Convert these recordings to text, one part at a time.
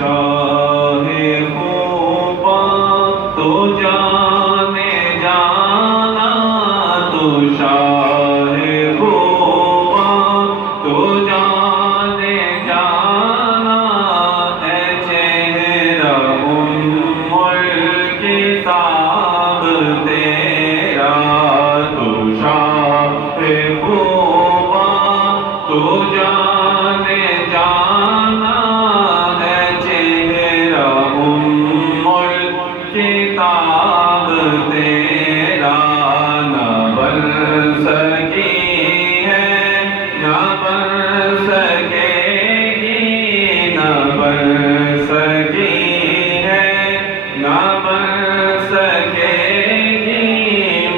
شاہ خوباں تو جانے جانا، تو شاہ خوباں تو جانے جانا، اے چہرہ الکتاب تیرا، تو شاہ خوباں تو جانے جانا، اے چہرہ الکتاب تیرا، نہ بن سکی ہے نہ بن سکے گی، نہ بن سکی ہے نہ بن سکے گی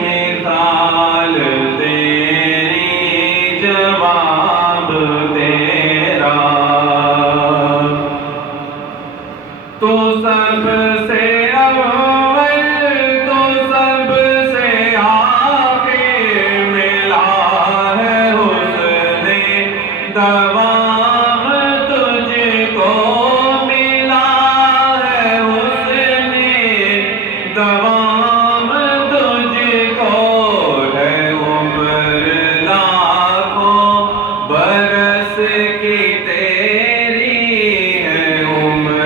مثال تیری، جواب تیرا، تو سب سے اول تو سب سے آخر، ملا ہے حسن دوام تجھ کو، ملا ہے حسن دوام تجھ کو، ہے عمر لاکھوں برس کی تیری، ہے عمر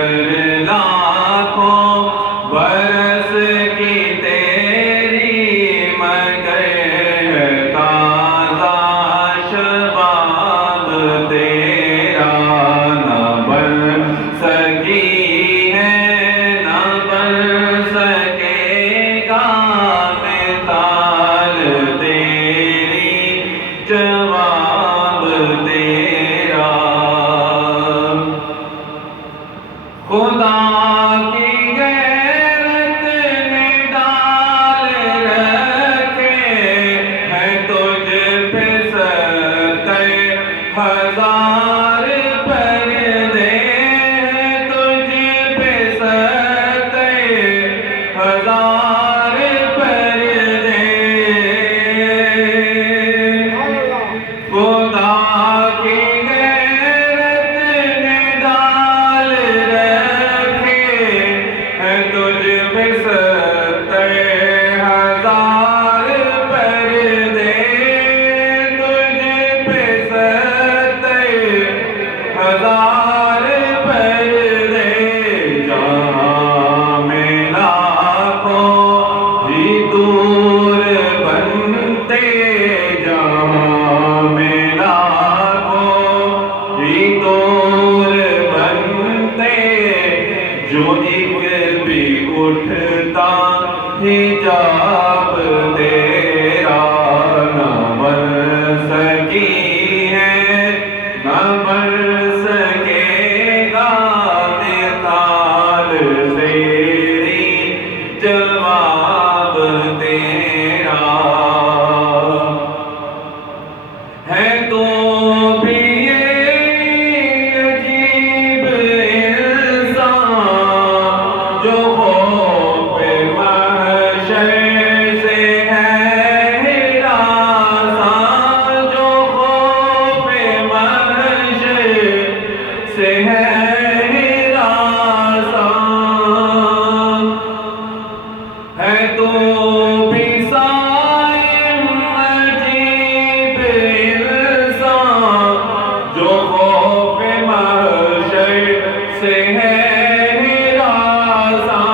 لاکھوں برس کی تیری، مگر ہے تازہ شباب تیرا، نہ بن سکی ہے نہ بن سکے گا مثال تیری، جواب تیرا، خدا کی غیرت نے ڈال رکھے ہیں تجھ پہ ستر ہزار پردے، ہیں تجھ پہ ستر ہزار پردے، خدا کی غیرت نے ڈال رکھے ہیں تجھ پہ ستر ہزار پردے، تجھ پہ ستر ہزار پردے، جہاں میں لاکھوں ہی دور بنتے، جہاں میں لاکھوں ہی دور بنتے، جو ایک بھی اٹھتا حجاب تیرا، نہ بن سکی ہے نہ بن سکے گا مثال تیری، جواب تیرا، ہے تو بھی یہ عجیب انسان، جو خوف محشر سے ہے ہراساں، جو خوف محشر سے ہے ہراساں، ہے تو بھی صائم عجیب انسان، جو خوف محشر سے ہے ہراساں،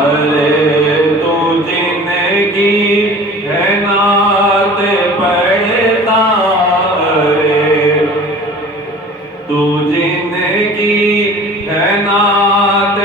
ارے تو زندگی ہے نعت پڑھتا، ارے تو زندگی ہے نعت